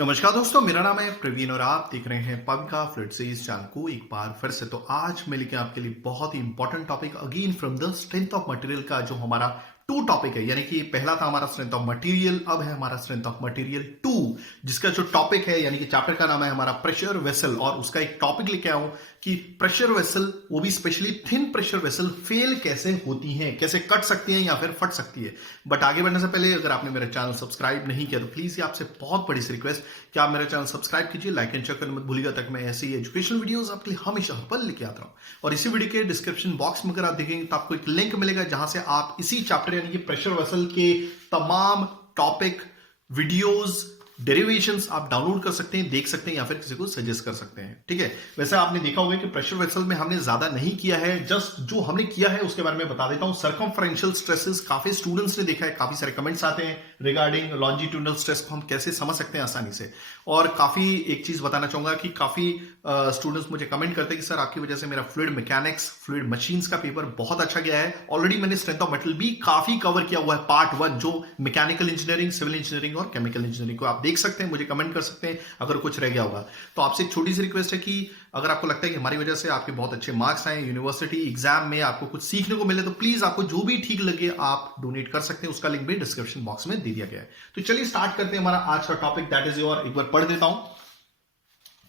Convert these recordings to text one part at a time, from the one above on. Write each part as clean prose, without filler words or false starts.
नमस्कार दोस्तों, मेरा नाम है प्रवीण और आप देख रहे हैं पबका फ्लूइड से इस चैनल को एक बार फिर से। तो आज मैं लेके आपके लिए बहुत ही important topic again from the strength of material का जो हमारा टू टॉपिक है, यानी कि पहला था हमारा स्ट्रेंथ ऑफ मटेरियल, अब है हमारा स्ट्रेंथ ऑफ मटेरियल टू, जिसका जो टॉपिक है यानी कि चैप्टर का नाम है हमारा प्रेशर वेसल। और उसका एक टॉपिक लेके आया हूं कि प्रेशर वेसल, वो भी specially thin pressure vessel fail कैसे होती हैं, कैसे कट सकती हैं या फिर फट सकती है। बट आगे बढ़ने से पहले अगर आपने मेरा चैनल सब्सक्राइब नहीं किया तो प्लीज ये आपसे बहुत बड़ी सी रिक्वेस्ट कि आप मेरा चैनल सब्सक्राइब कीजिए, लाइक एंड शेयर करना मत भूलिएगा, ताकि मैं ऐसी एजुकेशनल वीडियोस आपके लिए हमेशा हर पल लेके आता रहूं। और इसी वीडियो के डिस्क्रिप्शन बॉक्स में अगर आप देखेंगे तो आपको एक लिंक मिलेगा जहां से आप इसी चैप्टर यानी कि प्रेशर वेसल के तमाम टॉपिक, वीडियोस, डेरिवेशंस आप डाउनलोड कर सकते हैं, देख सकते हैं या फिर किसी को सजेस्ट कर सकते हैं। ठीक है, वैसे आपने देखा होगा कि प्रेशर वेसल में हमने ज्यादा नहीं किया है, जस्ट जो हमने किया है उसके बारे में बता देता हूं। सर्कमफ्रेंशियल स्ट्रेसेस काफी स्टूडेंट्स ने देखा है, काफी सारे कमेंट्स आते हैं रिगार्डिंग लॉन्जिट्यूडनल स्ट्रेस को हम कैसे समझ सकते हैं आसानी से। और काफी एक चीज बताना चाहूंगा कि काफी स्टूडेंट्स मुझे कमेंट करते हैं कि सर आपकी वजह से मेरा फ्लूइड मैकेनिक्स, फ्लूइड मशीन्स का पेपर बहुत अच्छा गया है। ऑलरेडी मैंने स्ट्रेंथ ऑफ मेटल भी काफी कवर किया हुआ है, पार्ट 1 जो मैकेनिकल इंजीनियरिंग, सिविल इंजीनियरिंग और केमिकल इंजीनियरिंग को आप देख सकते हैं, मुझे कमेंट कर सकते हैं अगर कुछ रह गया होगा। तो आपसे एक छोटी सी रिक्वेस्ट है कि अगर आपको लगता है कि हमारी वजह से आपके बहुत अच्छे मार्क्स आए यूनिवर्सिटी एग्जाम में, आपको कुछ सीखने को मिले, तो प्लीज आपको जो भी ठीक लगे आप डोनेट कर सकते हैं, उसका लिंक भी डिस्क्रिप्शन बॉक्स में दे दिया गया है। तो चलिए स्टार्ट करते हैं हमारा आज का टॉपिक, दैट इज योर, एक बार पढ़ देता हूं।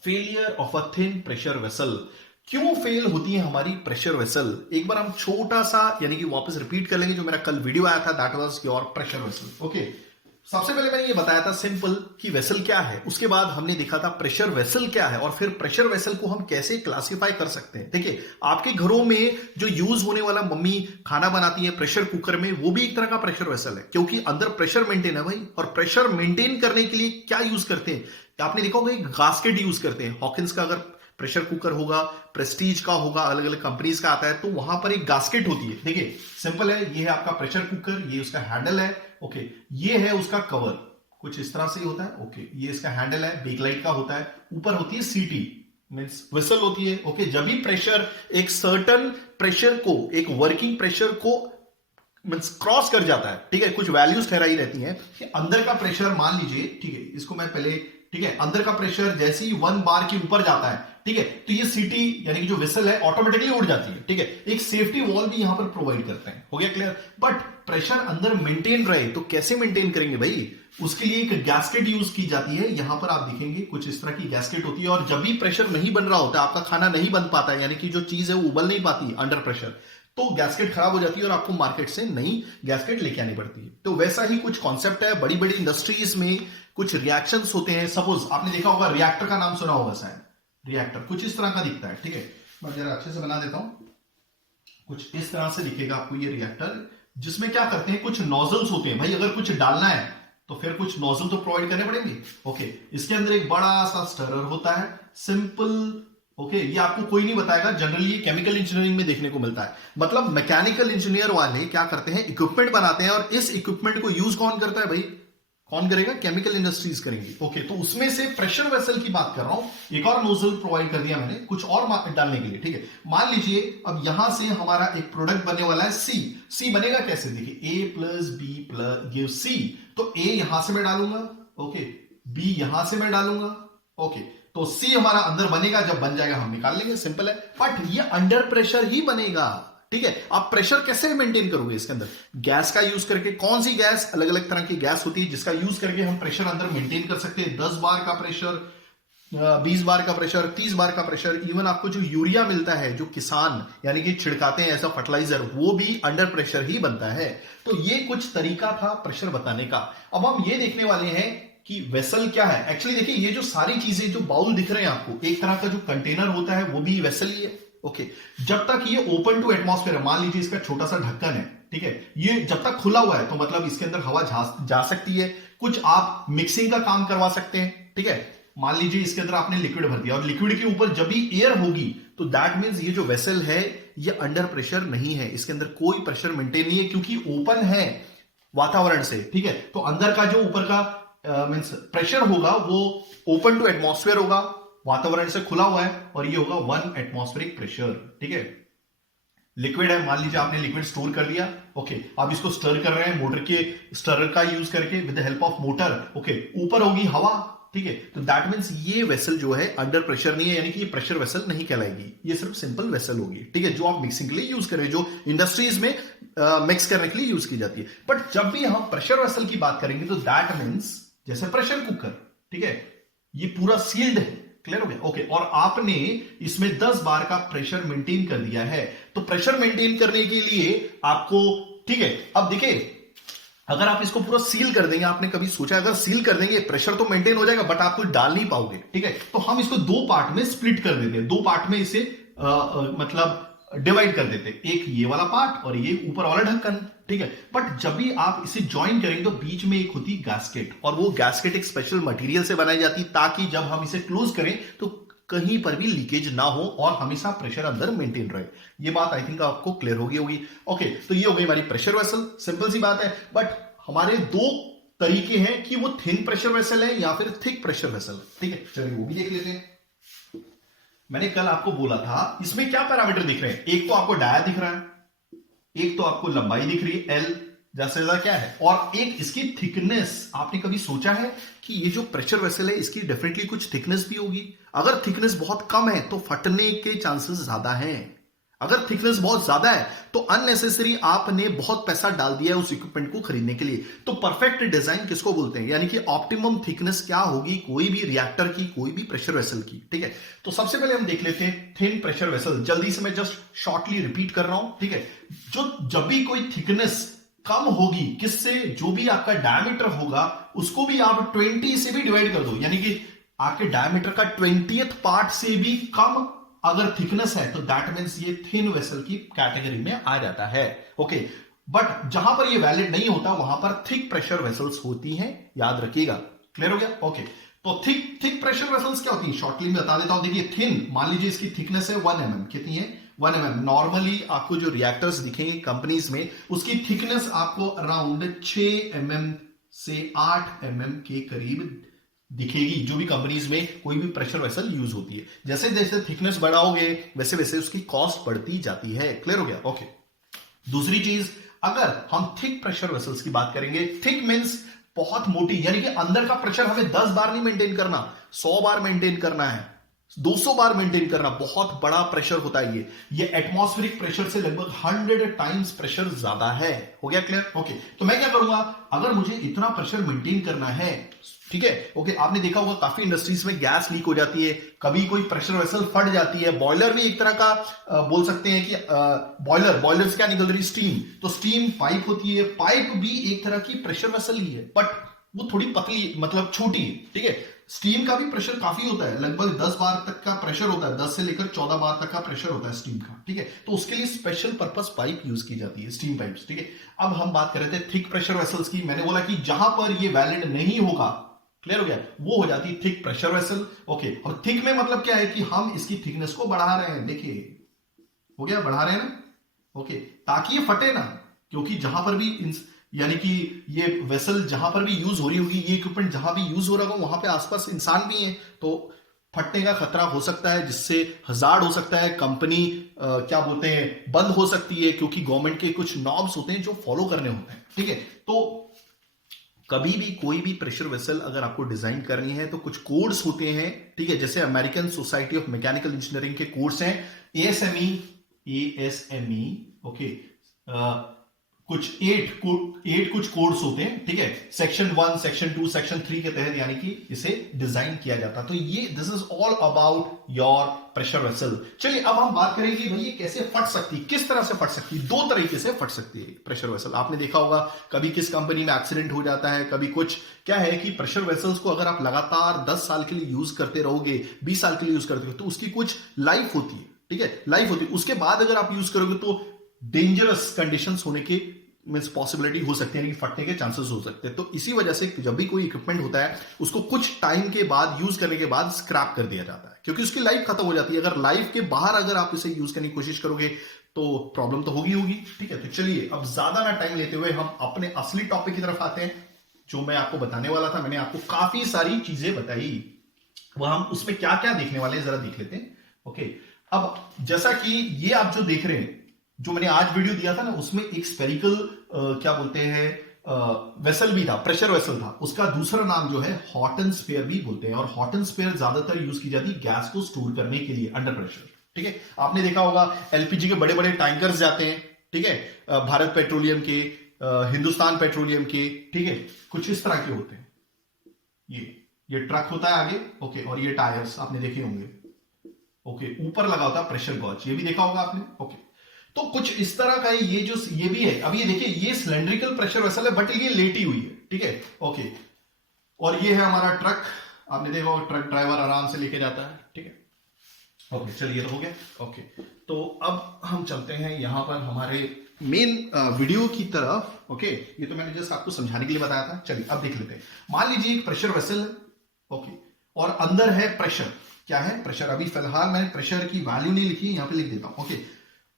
Failure of a thin pressure vessel. क्यों फेल होती है हमारी प्रेशर वेसल? एक बार हम छोटा सा यानी कि वापस रिपीट कर लेंगे जो मेरा कल वीडियो आया था, that was your pressure vessel. Okay, सबसे पहले मैंने ये बताया था सिंपल कि वेसल क्या है, उसके बाद हमने देखा था प्रेशर वेसल क्या है, और फिर प्रेशर वेसल को हम कैसे क्लासिफाई कर सकते हैं। देखिए, आपके घरों में जो यूज होने वाला मम्मी खाना बनाती है प्रेशर कुकर में, वो भी एक तरह का प्रेशर वेसल है, क्योंकि अंदर प्रेशर मेंटेन है भाई। और प्रेशर मेंटेन करने के लिए क्या यूज करते हैं? आपने देखा होगा एक गास्केट यूज करते हैं। हॉकिंस का अगर प्रेशर कुकर होगा, प्रेस्टीज का होगा, अलग अलग कंपनीज का आता है, तो वहां पर एक गास्केट होती है। देखिए सिंपल है, ये है आपका प्रेशर कुकर, ये उसका हैंडल है। ओके, ये है उसका कवर, कुछ इस तरह से ही होता है। ओके, ये इसका हैंडल है, बेकलाइट का होता है, ऊपर होती है सीटी मींस विसल होती है। ओके, जब भी प्रेशर एक सर्टन प्रेशर को, एक वर्किंग प्रेशर को मींस क्रॉस कर जाता है, ठीक है, कुछ वैल्यूज ठहराई रहती हैं कि अंदर का प्रेशर मान लीजिए, ठीक है, इसको मैं पहले, ठीक है, अंदर का प्रेशर जैसे ही 1 बार के ऊपर जाता है, ठीक है, तो ये सीटी यानी कि जो विसल है ऑटोमेटिकली उड़ जाती है। ठीक है, एक सेफ्टी वॉल भी यहां पर प्रोवाइड करते हैं। हो गया क्लियर? बट प्रेशर अंदर मेंटेन रहे तो कैसे मेंटेन करेंगे भाई? उसके लिए एक गैस्केट यूज की जाती है। यहां पर आप देखेंगे कुछ इस तरह की गैस्केट होती है, और जब भी प्रेशर नहीं बन रहा होता, आपका खाना नहीं बन पाता है, यानी कि जो चीज है वो उबल नहीं पाती अंडर प्रेशर, तो गैस्केट खराब हो जाती है और आपको मार्केट से नई गैस्केट लेके आनी पड़ती है। तो वैसा ही कुछ कॉन्सेप्ट है बड़ी बड़ी इंडस्ट्रीज में, कुछ रिएक्शंस होते हैं। सपोज आपने देखा होगा, रिएक्टर का नाम सुना होगा शायद, रिएक्टर कुछ इस तरह का दिखता है। ठीक है, मैं जरा अच्छे से बना देता हूं, कुछ इस तरह से दिखेगा आपको ये रिएक्टर, जिसमें क्या करते हैं, कुछ नोजल्स होते हैं भाई। अगर कुछ डालना है तो फिर कुछ नोजल तो प्रोवाइड करने पड़ेंगे। ओके, इसके अंदर एक बड़ा सा स्टरर होता है, सिंपल। ओके, ये आपको कोई नहीं बताएगा, जनरली केमिकल इंजीनियरिंग में देखने को मिलता है। मतलब मैकेनिकल इंजीनियर वाले क्या करते हैं, इक्विपमेंट बनाते हैं, और इस इक्विपमेंट को यूज कौन करता है भाई? कौन करेगा? केमिकल इंडस्ट्रीज करेंगी। ओके, तो उसमें से प्रेशर वेसल की बात कर रहा हूं। एक और नोजल प्रोवाइड कर दिया मैंने कुछ और डालने के लिए। ठीक है, मान लीजिए अब यहां से हमारा एक प्रोडक्ट बनने वाला है सी। सी बनेगा कैसे? देखिए, A plus B plus give C. तो ए यहां से मैं डालूंगा, ओके, बी यहां से मैं डालूंगा, ओके, तो सी हमारा अंदर बनेगा। जब बन जाएगा हम निकाल लेंगे, सिंपल है। बट ये अंडर प्रेशर ही बनेगा। ठीक है, आप प्रेशर कैसे मेंटेन करोगे? इसके अंदर गैस का यूज करके। कौन सी गैस? अलग अलग तरह की गैस होती है जिसका यूज करके हम प्रेशर अंदर मेंटेन कर सकते हैं। 10 बार का प्रेशर, 20 बार का प्रेशर, 30 बार का प्रेशर। इवन आपको जो यूरिया मिलता है, जो किसान यानी कि छिड़काते हैं ऐसा फर्टिलाइजर, वो भी अंडर प्रेशर ही बनता है। तो ये कुछ तरीका था प्रेशर बताने का। अब हम ये देखने वाले हैं कि वेसल क्या है। एक्चुअली देखिए, ये जो सारी चीजें, जो बाउल दिख रहे हैं आपको, एक तरह का जो कंटेनर होता है वो भी वेसल ही है। ओके, जब तक ये ओपन टू एटमॉस्फेयर है, मान लीजिए इसका छोटा सा ढक्कन है, ठीक है, ये जब तक खुला हुआ है तो मतलब इसके अंदर हवा जा सकती है। कुछ आप मिक्सिंग का काम करवा सकते हैं। ठीक है, मान लीजिए इसके अंदर आपने लिक्विड भर दिया, और लिक्विड के ऊपर जब भी एयर होगी तो दैट मींस ये जो वेसल है ये अंडर प्रेशर नहीं है, इसके अंदर कोई प्रेशर मेंटेन नहीं है, क्योंकि ओपन है वातावरण से। ठीक है, तो अंदर का जो ऊपर का मींस प्रेशर होगा वो ओपन टू एटमॉस्फेयर होगा, वातावरण से खुला हुआ है, और ये होगा 1 एटमॉस्फेरिक प्रेशर। ठीक है, लिक्विड है, मान लीजिए आपने लिक्विड स्टोर कर दिया। ओके, आप इसको स्टर कर रहे हैं मोटर के स्टरर का यूज करके, with the help of motor. Okay, ऊपर होगी हवा, ठीक है, तो दैट मीन्स ये वेसल जो है अंडर प्रेशर नहीं है, यानी कि ये प्रेशर वेसल नहीं कहलाएगी, ये सिर्फ सिंपल वेसल होगी, ठीक है, जो आप मिक्सिंग के लिए यूज करें, जो इंडस्ट्रीज में मिक्स करने के लिए यूज की जाती है। बट जब भी हम प्रेशर वेसल की बात करेंगे तो दैट मीन्स जैसे प्रेशर कुकर, ठीक है, ये पूरा सील्ड है, क्लियर हो गया, ओके, और आपने इसमें 10 बार का प्रेशर मेंटेन कर दिया है, तो प्रेशर मेंटेन करने के लिए आपको, ठीक है, अब देखिए अगर आप इसको पूरा सील कर देंगे, आपने कभी सोचा अगर सील कर देंगे प्रेशर तो मेंटेन हो जाएगा बट आप कुछ डाल नहीं पाओगे, ठीक है, तो हम इसको दो पार्ट में स्प्लिट कर देते हैं, दो पार्ट में इसे मतलब डिवाइड कर देते हैं, एक ये वाला पार्ट और ये ऊपर वाला ढक्कन, ठीक है, बट जब भी आप इसे ज्वाइन करेंगे तो बीच में एक होती गैस्केट, और वो गैस्केट एक स्पेशल मटेरियल से बनाई जाती ताकि जब हम इसे क्लोज करें तो कहीं पर भी लीकेज ना हो और हमेशा प्रेशर अंदर मेंटेन रहे। ये बात आई थिंक आपको क्लियर होगी ओके, तो ये हो गई हमारी प्रेशर वेसल, सिंपल सी बात है, बट हमारे दो तरीके हैं कि वो थिन प्रेशर वेसल है या फिर थिक प्रेशर वेसल, ठीक है, चलिए वो भी देख लेते हैं। मैंने कल आपको बोला था इसमें क्या पैरामीटर दिख रहे हैं, एक तो आपको डाया दिख रहा है, एक तो आपको लंबाई दिख रही है एल जैसे क्या है, और एक इसकी थिकनेस। आपने कभी सोचा है कि ये जो प्रेशर वेसल है इसकी डेफिनेटली कुछ थिकनेस भी होगी, अगर थिकनेस बहुत कम है तो फटने के चांसेस ज्यादा हैं, अगर थिकनेस बहुत ज्यादा है तो अननेसेसरी आपने बहुत पैसा डाल दिया है उस इक्विपमेंट को खरीदने के लिए। तो परफेक्ट डिजाइन किसको बोलते हैं, यानी कि ऑप्टिमम थिकनेस क्या होगी कोई भी रिएक्टर की, कोई भी प्रेशर वेसल की, ठीक है। तो सबसे पहले हम देख लेते हैं थिन प्रेशर वेसल, जल्दी से मैं जस्ट शॉर्टली रिपीट कर रहा हूं, ठीक है। जब भी कोई थिकनेस कम होगी, किससे, जो भी आपका डायमीटर होगा उसको भी आप 20 से भी डिवाइड कर दो, यानी कि आपके डायमीटर का 20th पार्ट से भी कम अगर थिकनेस है तो दैट मींस ये थिन वेसल की कैटेगरी में आ जाता है, ओके। बट जहां पर ये वैलिड नहीं होता वहां पर थिक प्रेशर वेसल्स होती हैं, याद रखिएगा, क्लियर हो गया, ओके। तो थिक प्रेशर वेसल्स क्या होती है, शॉर्टली में बता देता हूं। देखिए थिन, मान लीजिए इसकी थिकनेस है 1 mm, कितनी है 1 mm। नॉर्मली आपको जो रिएक्टर्स दिखेंगे कंपनीज में उसकी थिकनेस आपको अराउंड 6 mm से 8 mm के करीब दिखेगी, जो भी कंपनीज में कोई भी प्रेशर वेसल यूज होती है। जैसे जैसे थिकनेस बढ़ाओगे वैसे वैसे उसकी कॉस्ट बढ़ती जाती है, क्लियर हो गया, ओके। दूसरी चीज, अगर हम थिक प्रेशर वेसल्स की बात करेंगे, थिक मींस बहुत मोटी, यानी कि अंदर का प्रेशर हमें 10 बार नहीं मेंटेन करना, 100 बार मेंटेन करना है, 200 बार मेंटेन करना, बहुत बड़ा प्रेशर होता है ये एटमॉस्फेरिक प्रेशर से लगभग 100 टाइम्स प्रेशर ज्यादा है, हो गया क्लियर, ओके। तो मैं क्या करूंगा, अगर मुझे इतना प्रेशर मेंटेन करना है, ठीक है, ओके, आपने देखा होगा काफी इंडस्ट्रीज में गैस लीक हो जाती है, कभी कोई प्रेशर वेसल फट जाती है, बॉयलर भी एक तरह का बोल सकते हैं कि बॉयलर से क्या निकल रही, स्टीम, तो स्टीम पाइप होती है, पाइप भी एक तरह की प्रेशर वेसल ही है, बट वो थोड़ी पतली, मतलब छोटी है, ठीक है। स्टीम का भी प्रेशर काफी होता है, लगभग 10 बार तक का प्रेशर होता है, 10 से लेकर 14 बार तक का प्रेशर होता है स्टीम का, ठीक है। तो उसके लिए स्पेशल पर्पस पाइप यूज की जाती है, स्टीम पाइप्स, ठीक है। अब हम बात कर रहे थे थिक प्रेशर वेसल्स की, मैंने बोला कि जहां पर ये वैलिड नहीं होगा, क्लियर हो गया, वो हो जाती थिक प्रेशर वेसल, ओके। और थिक में मतलब क्या है कि हम इसकी थिकनेस को बढ़ा रहे हैं, देखिए हो गया, बढ़ा रहे हैं ना, ओके, ताकि ये फटे ना, क्योंकि जहां पर भी यानी कि ये वेसल जहां पर भी यूज हो रही होगी, ये इक्विपमेंट जहां भी यूज हो रहा होगा वहां पे आसपास इंसान भी है, तो फटने का खतरा हो सकता है, जिससे हजार्ड हो सकता है, कंपनी क्या बोलते हैं बंद हो सकती है, क्योंकि गवर्नमेंट के कुछ नॉर्म्स होते हैं जो फॉलो करने होते हैं, ठीक है। तो कभी भी कोई भी प्रेशर वेसल अगर आपको डिजाइन करनी है तो कुछ कोड्स होते हैं, ठीक है, जैसे American society of mechanical engineering के कोड्स हैं, एएसएमई, ओके, कुछ 8 कुछ कोड्स होते हैं, ठीक है, सेक्शन 1, सेक्शन 2, सेक्शन 3 के तहत यानी कि इसे डिजाइन किया जाता है। तो ये this is all about your pressure vessel. चलिए अब हम बात करेंगे भाई ये कैसे फट सकती है, किस तरह से फट सकती है, दो तरीके से फट सकती है प्रेशर वेसल। आपने देखा होगा कभी किस कंपनी में एक्सीडेंट हो जाता है, कभी कुछ, क्या है कि प्रेशर वेसल्स को अगर आप लगातार 10 साल के लिए यूज करते रहोगे, 20 साल के लिए यूज करते हो तो उसकी कुछ लाइफ होती है, ठीक है, लाइफ होती है। उसके बाद अगर आप यूज करोगे तो डेंजरस कंडीशंस होने के मीन्स पॉसिबिलिटी हो सकती है, फटने के चांसेस हो सकते हैं। तो इसी वजह से जब भी कोई इक्विपमेंट होता है उसको कुछ टाइम के बाद, यूज करने के बाद स्क्रैप कर दिया जाता है, क्योंकि उसकी लाइफ खत्म हो जाती है। अगर लाइफ के बाहर अगर आप इसे यूज करने की कोशिश करोगे तो प्रॉब्लम तो होगी, ठीक है। तो चलिए अब ज्यादा ना टाइम लेते हुए हम अपने असली टॉपिक की तरफ आते हैं, जो मैं आपको बताने वाला था। मैंने आपको काफी सारी चीजें बताई, वह हम उसमें क्या क्या देखने वाले हैं जरा देख लेते हैं, ओके। अब जैसा कि ये आप जो देख रहे हैं, जो मैंने आज वीडियो दिया था ना, उसमें एक स्पेरिकल क्या बोलते हैं वेसल भी था, प्रेशर वेसल था, उसका दूसरा नाम जो है हॉट एंड स्पेयर भी बोलते हैं। और हॉट एंड स्पेयर ज्यादातर यूज की जाती है गैस को स्टोर करने के लिए अंडर प्रेशर। ठीक है, आपने देखा होगा एलपीजी के बड़े बड़े टैंकर्स जाते हैं, ठीक है, भारत पेट्रोलियम के, हिंदुस्तान पेट्रोलियम के, ठीक है, कुछ इस तरह के होते हैं। ये ट्रक होता है आगे, ओके, और ये टायर्स आपने देखे होंगे, ओके, ऊपर लगा होता है प्रेशर गॉज, ये भी देखा होगा आपने, ओके। तो कुछ इस तरह का ये भी है। अब ये देखिए, ये सिलेंड्रिकल प्रेशर वेसल है, बट ये लेटी हुई है, ठीक है, ओके। और ये है हमारा ट्रक, आपने देखा होगा ट्रक ड्राइवर आराम से लेके जाता है, ठीक है, ओके। चलिए, तो हो गया, ओके। तो अब हम चलते हैं यहां पर हमारे मेन वीडियो की तरफ, ओके। ये तो मैंने जस्ट आपको समझाने के लिए बताया था। चलिए अब देख लेते हैं। मान लीजिए एक प्रेशर वेसल है, ओके, और अंदर है प्रेशर। क्या है? प्रेशर। अभी फिलहाल मैंने प्रेशर की वैल्यू नहीं लिखी, यहां पे लिख देता हूं, ओके।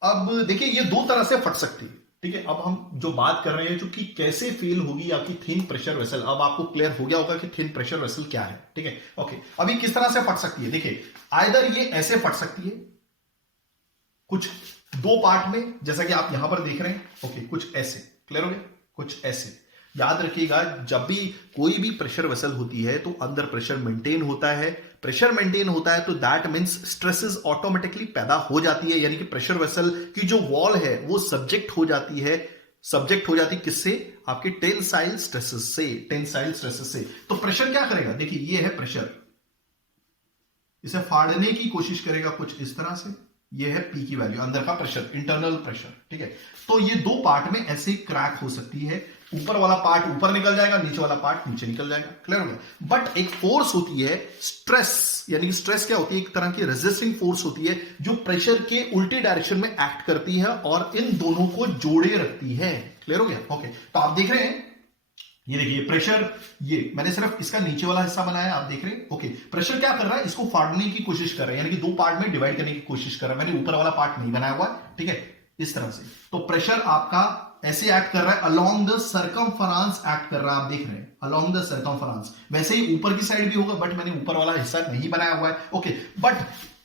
अब देखिए, ये दो तरह से फट सकती है, ठीक है। अब हम जो बात कर रहे हैं जो कि कैसे फेल होगी आपकी थिन प्रेशर वेसल, अब आपको क्लियर हो गया होगा कि थिन प्रेशर वेसल क्या है, ठीक है, ओके। अभी किस तरह से फट सकती है, देखिए, आइदर ये ऐसे फट सकती है कुछ दो पार्ट में, जैसा कि आप यहां पर देख रहे हैं, ओके, कुछ ऐसे, क्लियर हो गया, कुछ ऐसे। याद रखिएगा, जब भी कोई भी प्रेशर वेसल होती है तो अंदर प्रेशर मेंटेन होता है। प्रेशर मेंटेन होता है तो दैट मींस स्ट्रेसेस ऑटोमेटिकली पैदा हो जाती है, यानी कि प्रेशर वेसल की जो वॉल है वो सब्जेक्ट हो जाती है। किससे? आपके टेंसाइल स्ट्रेसेस से। तो प्रेशर क्या करेगा? देखिए, ये है प्रेशर, इसे फाड़ने की कोशिश करेगा कुछ इस तरह से। ये है पी की वैल्यू, अंदर का प्रेशर, इंटरनल प्रेशर, ठीक है। तो ये दो पार्ट में ऐसे क्रैक हो सकती है। ऊपर वाला पार्ट ऊपर निकल जाएगा, नीचे वाला पार्ट नीचे निकल जाएगा, क्लियर हो गया। बट एक फोर्स होती है स्ट्रेस, यानी कि स्ट्रेस क्या होती है? एक तरह की रेजिस्टिंग फोर्स होती है जो प्रेशर के उल्टी डायरेक्शन में एक्ट करती है और इन दोनों को जोड़े रखती है, क्लियर हो गया, ओके। तो आप देख रहे हैं, ये देखिए प्रेशर, ये मैंने सिर्फ इसका नीचे वाला हिस्सा बनाया, आप देख रहे हैं, ओके। प्रेशर क्या कर रहा है? इसको फाड़ने की कोशिश कर रहा है, यानी कि दो पार्ट में डिवाइड करने की कोशिश कर रहा है। मैंने ऊपर वाला पार्ट नहीं बनाया हुआ, ठीक है, इस तरह से। तो प्रेशर आपका ऐसे एक्ट कर रहा है, अलोंग द सर्कमफरेंस एक्ट कर रहा है, आप देख रहे हैं, अलोंग द सर्कमफरेंस। वैसे ही ऊपर की साइड भी होगा, बट मैंने ऊपर वाला हिस्सा नहीं बनाया हुआ है, ओके। बट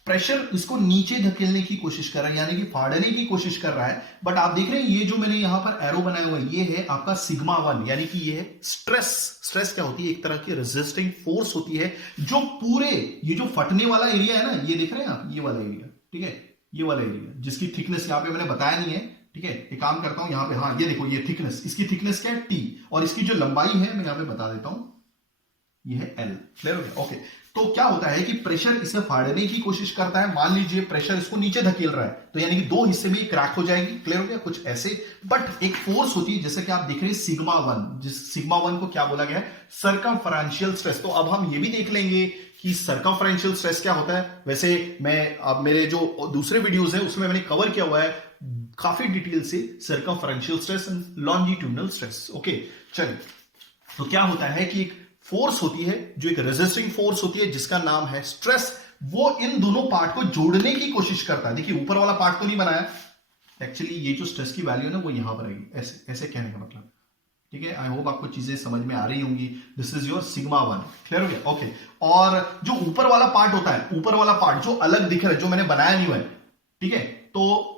प्रेशर इसको नीचे धकेलने की कोशिश कर रहा है, यानी कि फाड़ने की कोशिश कर रहा है। बट आप देख रहे हैं, ये जो मैंने यहां पर एरो बनाया हुआ है, ये है आपका सिग्मा 1, यानी कि ये है स्ट्रेस। स्ट्रेस क्या होती है? एक तरह की रेजिस्टिंग फोर्स होती है जो पूरे ये जो फटने वाला एरिया है ना, ये देख रहे हैं आप, ये वाला एरिया, ठीक है, ये वाला एरिया जिसकी थिकनेस यहां पे मैंने बताया नहीं है, ठीक है। एक काम करता हूं यहां पे, हाँ, ये देखो, ये थिकनेस, इसकी थिकनेस क्या है? टी, और इसकी जो लंबाई है मैं यहां पे बता देता हूं, ये है एल, क्लियर हो गया, ओके। तो क्या होता है कि प्रेशर इसे फाड़ने की कोशिश करता है। मान लीजिए प्रेशर इसको नीचे धकेल रहा है, तो यानी कि दो हिस्से में क्रैक हो जाएगी, क्लियर हो गया, कुछ ऐसे। बट एक फोर्स होती है, जैसे कि आप देख रहे हैं सिग्मा 1, जिस सिग्मा 1 को क्या बोला गया है? सर्कमफरेंशियल स्ट्रेस। तो अब हम ये भी देख लेंगे कि सर्कमफरेंशियल स्ट्रेस क्या होता है। वैसे मैं अब मेरे जो दूसरे वीडियोस हैं उसमें मैंने कवर किया हुआ है काफी डिटेल से circumferential stress and longitudinal stress, okay. चलिए, तो क्या होता है कि एक फोर्स होती है जो एक रेजिस्टिंग फोर्स होती है जिसका नाम है स्ट्रेस, वो इन दोनों पार्ट को जोड़ने की कोशिश करता है। देखिए, ऊपर वाला पार्ट तो नहीं बनाया, एक्चुअली ये जो स्ट्रेस की वैल्यू है ना, वो यहां पर आएगी, ऐसे ऐसे कहने का मतलब, ठीक है। आई होप आपको चीजें समझ में आ रही होंगी। This is your sigma 1, clear हो गया, ओके। और जो ऊपर वाला पार्ट होता है, ऊपर वाला पार्ट जो अलग दिख रहा है, जो मैंने बनाया नहीं हुआ है, ठीक है। तो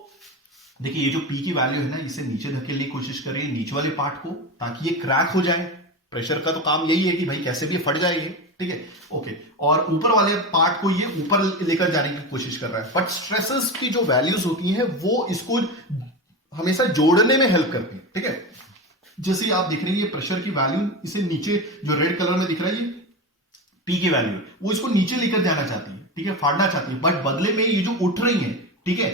देखिए, ये जो पी की वैल्यू है ना, इसे नीचे धकेलने की कोशिश कर रही है नीचे वाले पार्ट को, ताकि ये क्रैक हो जाए। प्रेशर का तो काम यही है कि भाई कैसे भी फट जाएगी, ठीक है, ओके। और ऊपर वाले पार्ट को ये ऊपर लेकर जाने की कोशिश कर रहा है। बट स्ट्रेसेस की जो वैल्यूज होती हैं वो इसको हमेशा जोड़ने में हेल्प करती है, ठीक है। जैसे आप देख रहे हैं, ये प्रेशर की वैल्यू इसे नीचे, जो रेड कलर में दिख रहा है, ये पी की वैल्यू, वो इसको नीचे लेकर जाना चाहती है, ठीक है, फाड़ना चाहती है। बट बदले में ये जो उठ रही है, ठीक है,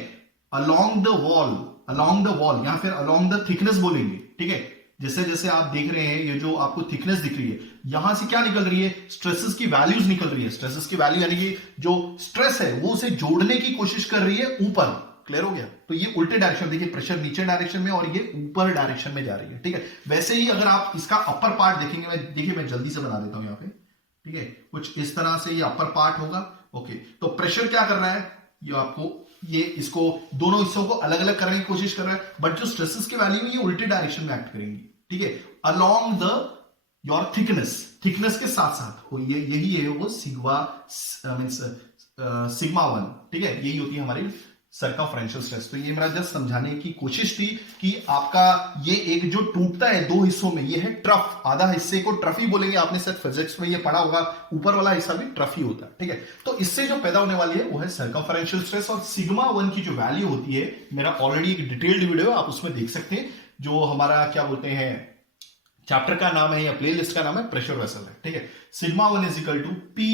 अलोंग द वॉल या फिर अलोंग द थिकनेस बोलेंगे, ठीक है। जैसे जैसे आप देख रहे हैं, ये जो आपको थिकनेस दिख रही है, यहां से क्या निकल रही है? स्ट्रेसेस की वैल्यूज निकल रही है। स्ट्रेसेस की वैल्यू यानी कि जो स्ट्रेस है वो उसे जोड़ने की कोशिश कर रही है ऊपर, क्लियर हो गया। तो ये उल्टे डायरेक्शन, देखिए प्रेशर नीचे डायरेक्शन में और ये ऊपर डायरेक्शन में जा रही है, ठीक है। वैसे ही अगर आप इसका अपर पार्ट देखेंगे, देखिए मैं जल्दी से बना देता हूं यहाँ पे, ठीक है, कुछ इस तरह से ये अपर पार्ट होगा, ओके। तो प्रेशर क्या कर रहा है? ये आपको ये इसको दोनों हिस्सों को अलग अलग करने की कोशिश कर रहा है। बट जो स्ट्रेसेस की वैल्यू है ये उल्टे डायरेक्शन में एक्ट करेंगी, ठीक है, अलोंग द योर थिकनेस के साथ साथ। ये यही है वो सिग्मा मींस सिग्मा 1, ठीक है, यही होती है हमारी सर्कमफ्रेंशियल स्ट्रेस। तो ये मेरा जस्ट समझाने की कोशिश थी कि आपका ये एक जो टूटता है दो हिस्सों में, ये है ट्रफ। आधा हिस्से को ट्रफ ही बोलेंगे, आपने शायद फिजिक्स में ये पढ़ा होगा, ऊपर वाला हिस्सा भी ट्रफ ही होता है, ठीक है। तो इससे जो पैदा होने वाली है वो है सर्कमफ्रेंशियल स्ट्रेस। और सिग्मा 1 की जो वैल्यू होती है, मेरा ऑलरेडी एक डिटेल्ड वीडियो है, आप उसमें देख सकते हैं, जो हमारा क्या बोलते हैं चैप्टर का नाम है या प्लेलिस्ट का नाम है प्रेशर वेसल है, ठीक है। Sigma 1 is equal to P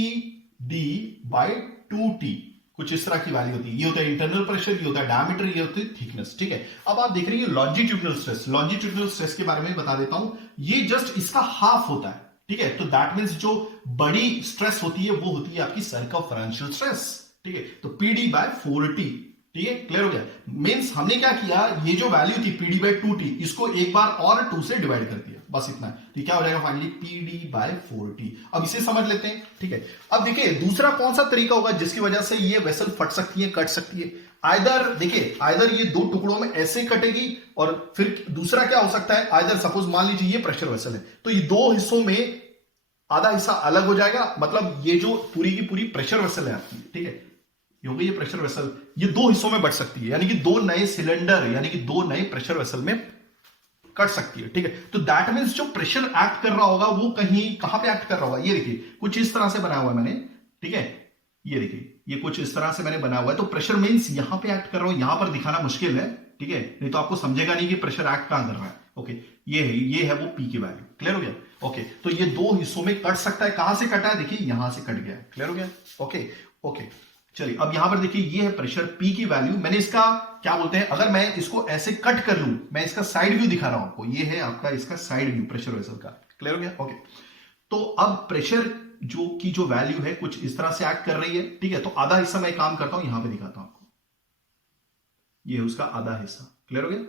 D by 2t, कुछ इस तरह की वैल्यू होती है। ये होता है इंटरनल प्रेशर, ये होता है डायमीटर, ये होती है थिकनेस, ठीक है। अब आप देख रहे हैं लॉन्जिट्यूडनल स्ट्रेस। लॉन्जिट्यूडनल स्ट्रेस के बारे में बता देता हूं, ये जस्ट इसका हाफ होता है, ठीक है। तो दैट मीन्स जो बड़ी स्ट्रेस होती है वो होती है आपकी सर्कमफ्रेंशियल स्ट्रेस, ठीक है। तो पीडी बाय 4t, ठीक है, क्लियर हो गया। मीन्स हमने क्या किया, ये जो वैल्यू थी पीडी बाय 2t, इसको एक बार और 2 से डिवाइड कर दिया, बस इतना। तो क्या हो जाएगा फाइनली पीडी बाय 4t। अब इसे समझ लेते हैं, ठीक है। अब देखिए दूसरा कौन सा तरीका होगा जिसकी वजह से ये वेसल फट सकती है, कट सकती है। आइदर देखिए, आइदर ये दो टुकड़ों में ऐसे कटेगी, और फिर दूसरा क्या हो सकता है, आइदर सपोज मान लीजिए ये प्रेशर वेसल है, तो ये दो हिस्सों में आधा हिस्सा अलग हो जाएगा, मतलब ये जो पूरी की पूरी प्रेशर वेसल है आपकी, ठीक है, ये हो गई ये प्रेशर वेसल, ये दो हिस्सों में बट सकती है, यानी कि दो नए सिलेंडर, यानी कि दो नए प्रेशर वेसल में कट सकती है, ठीक है। तो दैट मीन्स जो प्रेशर एक्ट कर रहा होगा वो कहां पे एक्ट कर रहा होगा, ये देखिए कुछ इस तरह से बनाया हुआ है मैंने, ठीक है। ये देखिए ये कुछ इस तरह से मैंने बनाया हुआ है, तो प्रेशर मीन्स यहां पे एक्ट कर रहा हूं, यहां पर दिखाना मुश्किल है, ठीक है, नहीं तो आपको समझेगा नहीं कि प्रेशर एक्ट कहां कर रहा है। ओके, ये है वो पी की वैल्यू, क्लियर हो गया। ओके, तो ये दो हिस्सों में कट सकता है। कहां से कटा है, देखिए यहां से कट गया है, क्लियर हो गया। ओके ओके, चलिए अब यहां पर देखिए ये है प्रेशर पी की वैल्यू। मैंने इसका क्या बोलते हैं, अगर मैं इसको ऐसे कट कर लूं, मैं इसका साइड व्यू दिखा रहा हूं आपको, ये है आपका इसका साइड व्यू प्रेशर वेसल का, क्लियर हो गया। ओके, तो अब प्रेशर जो वैल्यू है कुछ इस तरह से एक्ट कर रही है, ठीक है। तो आधा हिस्सा मैं काम करता हूं, यहां पे दिखाता हूं आपको, ये है उसका आधा हिस्सा, क्लियर हो गया।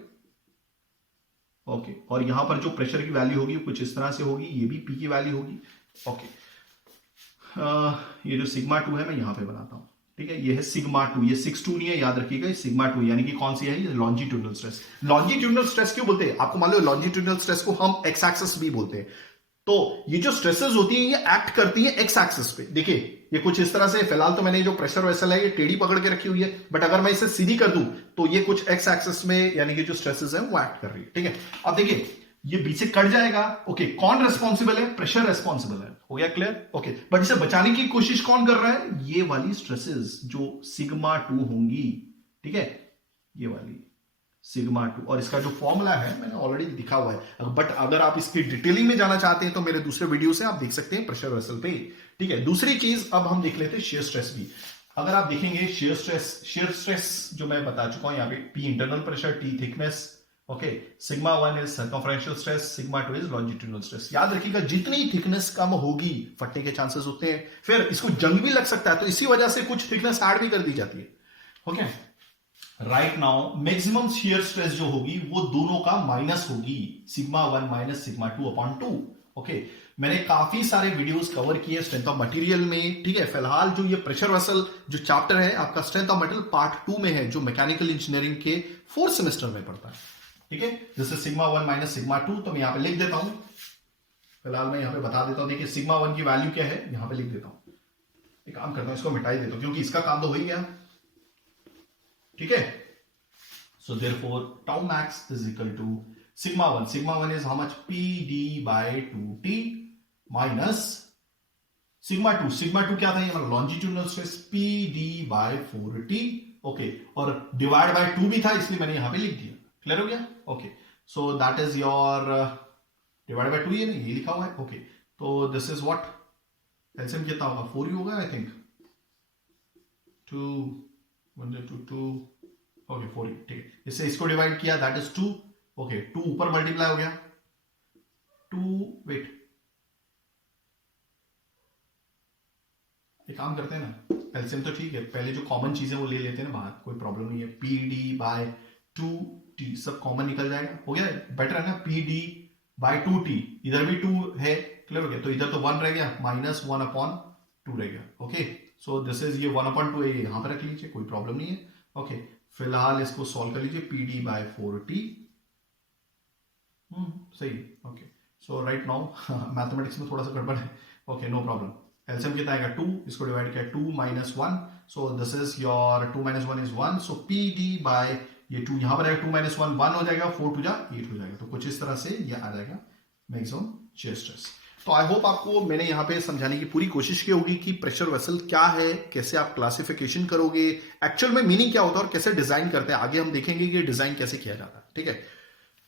ओके, और यहां पर जो प्रेशर की वैल्यू होगी कुछ इस तरह से होगी, ये भी पी की वैल्यू होगी। ओके, ये जो सिग्मा 2 है मैं यहां पे बनाता हूं, ठीक है। ये है सिग्मा 2, ये 6-2 नहीं है, याद रखिएगा, ये सिग्मा 2 यानी कि कौन सी है, ये लॉन्जिट्यूडनल स्ट्रेस। लॉन्जिट्यूडनल स्ट्रेस क्यों बोलते हैं, आपको मान लो लॉन्जिट्यूडनल स्ट्रेस को हम एक्स एक्सिस भी बोलते हैं। तो ये जो स्ट्रेसेस होती हैं ये एक्ट करती हैं एक्स एक्सिस पे। देखिए ये कुछ इस तरह से, फिलहाल तो मैंने जो प्रेशर वेसल है ये टेढ़ी पकड़ के रखी हुई है, बट अगर मैं इसे सीधी कर दूं तो ये कुछ एक्स एक्सिस में, यानी कि जो स्ट्रेसेस है वो एक्ट कर रही है, ठीक है। अब देखिए ये बीच से कट जाएगा। ओके, कौन रेस्पॉन्सिबल है, प्रेशर रेस्पॉन्सिबल है, हो गया क्लियर। ओके, बट इसे बचाने की कोशिश कौन कर रहा है, ये वाली स्ट्रेसेस जो सिग्मा 2 होंगी, ठीक है, ये वाली सिग्मा 2। और इसका जो फॉर्मूला है मैंने ऑलरेडी दिखा हुआ है, बट अगर आप इसकी डिटेलिंग में जाना चाहते हैं तो मेरे दूसरे वीडियो से आप देख सकते हैं प्रेशर वेसल पे, ठीक है। दूसरी चीज अब हम देख लेते हैं शेयर स्ट्रेस भी। अगर आप देखेंगे शेयर स्ट्रेस जो मैं बता चुका हूं यहाँ पे, P internal pressure, T thickness, okay. Sigma 1 is circumferential stress, sigma 2 is longitudinal stress. याद रखिएगा जितनी थिकनेस कम होगी फटने के चांसेस होते हैं, फिर इसको जंग भी लग सकता है, तो इसी वजह से कुछ थिकनेस ऐड भी कर दी जाती है। Okay, right now maximum shear stress जो होगी वो दोनों का माइनस होगी, sigma 1 minus sigma 2 upon 2। Okay, मैंने काफी सारे वीडियोस कवर किए स्ट्रेंथ ऑफ मटेरियल में, ठीक है। फिलहाल जो ये प्रेशर वेसल जो चैप्टर है आपका स्ट्रेंथ ऑफ मटेरियल पार्ट 2 में है, जो मैकेनिकल इंजीनियरिंग के 4th सेमेस्टर में पढ़ता है, ठीक है। जैसे सिग्मा 1 माइनस सिग्मा 2, तो मैं यहां पे लिख देता हूं, फिलहाल मैं यहां पे बता देता हूं। देखिए सिग्मा 1 की वैल्यू क्या है, यहां पे लिख देता हूं। एक काम करता हूं, इसको मिटा ही देता हूं क्योंकि इसका काम तो हो ही गया, ठीक है। So therefore tau max is equal to sigma 1, sigma 1 is how much, P D by 2t minus sigma 2, sigma 2 क्या था, ये हमारा longitudinal stress, P D by 4t। Okay, और डिवाइड बाय 2 भी था इसलिए मैंने यहां पे लिख दिया, क्लियर हो गया। Okay, so that is your divide by 2, ये नहीं ये लिखा हुआ है। ओके, तो दिस इज व्हाट, एलसीएम कितना होगा, 4 ही होगा आई थिंक, 2 1 2 2, ओके 4 ही, ठीक है। इससे इसको डिवाइड किया, दैट इज 2। ओके, 2 ऊपर मल्टीप्लाई हो गया, 2 वेट, एक काम करते हैं ना, एलसीएम तो ठीक है, पहले जो कॉमन चीजें वो ले लेते हैं ना बाहर, कोई प्रॉब्लम नहीं है। पी डी बाय 2t सब कॉमन निकल जाएगा, हो गया, बेटर है ना। पी डी बाय 2t, इधर भी 2 है, क्लियर हो गया, तो इधर तो 1 रह गया, माइनस 1 अपॉन 2 रह गया। ओके, सो दिस इज ये 1 अपॉन 2 यहां पर रख लीजिए, कोई प्रॉब्लम नहीं है। ओके, फिलहाल इसको सॉल्व कर लीजिए, पी डी बाय 4t, सही। ओके, सो राइट नाउ मैथमेटिक्स में थोड़ा सा गड़बड़ है, ओके नो प्रॉब्लम। एलसीएम कितना आएगा 2, इसको डिवाइड किया 2 minus 1, so this is your 2 minus 1 is 1, so P D by ये 2 यहां पर आएगा 2 माइनस 1 1 हो जाएगा, 4 2 जा 8 हो जाएगा। तो कुछ इस तरह से ये आ जाएगा मैक्सिमम शियर स्ट्रेस। तो आई होप आपको मैंने यहाँ पे समझाने की पूरी कोशिश की होगी कि प्रेशर वेसल क्या है, कैसे आप क्लासिफिकेशन करोगे, एक्चुअल में मीनिंग क्या होता है और कैसे डिजाइन करते हैं। आगे हम देखेंगे कि डिजाइन कैसे किया जाता है। ठीक है,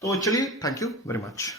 तो चलिए, थैंक यू वेरी मच।